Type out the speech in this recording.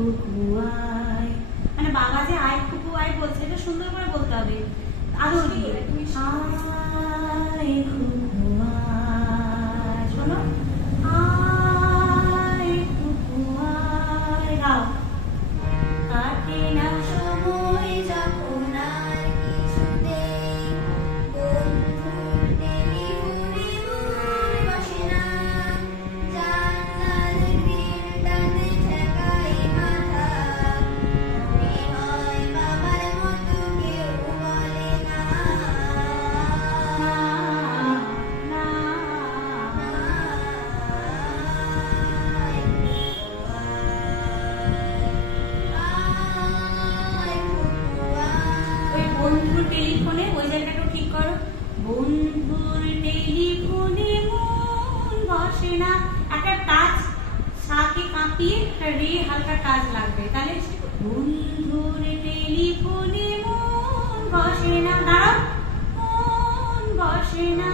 খুকুয়াই, মানে বাবা যে আয় খুকুয়াই বলছে এটা সুন্দর করে বলতে হবে, আদর দিয়ে। আয় খুকুয়াই, শোনো, আয় খুকুয়াই গাও। কাটে না সময় যখন আর কিছু নেই, বন্ধুর টেলিফোনে মন বসে না, জানলার গ্রিলটাতে ঠেকাই মাথা, মনে হয় বাবার মতো কেউ বলে না, না, ওই বন্ধুর টেলিফোনে ওই জায়গাটা ঠিক করো, বন্ধুর টেলিফোনে মন বসে না, একটা টাচ সাকে কাঁপিয়ে একটা রে হালকা টাচ লাগবে, তাহলে বন্ধুর টেলিফোনে মন বসে না, দাঁড়াও, মন বসে না।